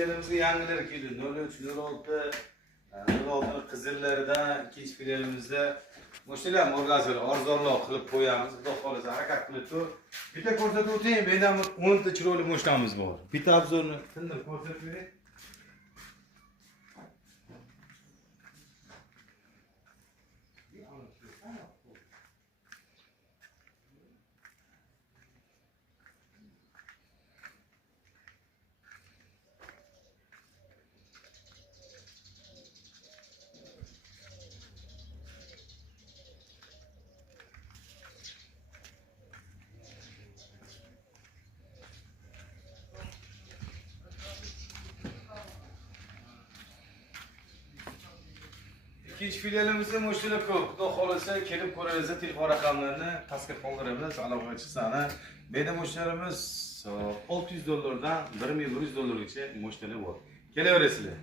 filialimizga yangilar keldi. 03, 06, 06 Qizillardan ikinchi filialimizda mushtalar o'rgazib, arzonroq qilib qo'yamiz. Xudo xolasa harakat qilib tur. Bitta ko'rsatib o'ting, mendan 10 ta chiroyli mushtamiz bor. Bitta obzorni tindirib ko'rsatib bering. İkinci filialimizde müşteri ko'p. Xudo xolasa kelib ko'rasiz, telefon raqamlarini pastga qoldiramiz, aloqaga chiqsani. Menda mushtarimiz $600 dan $1100 gacha mushtari bor. Kelaverasizlar.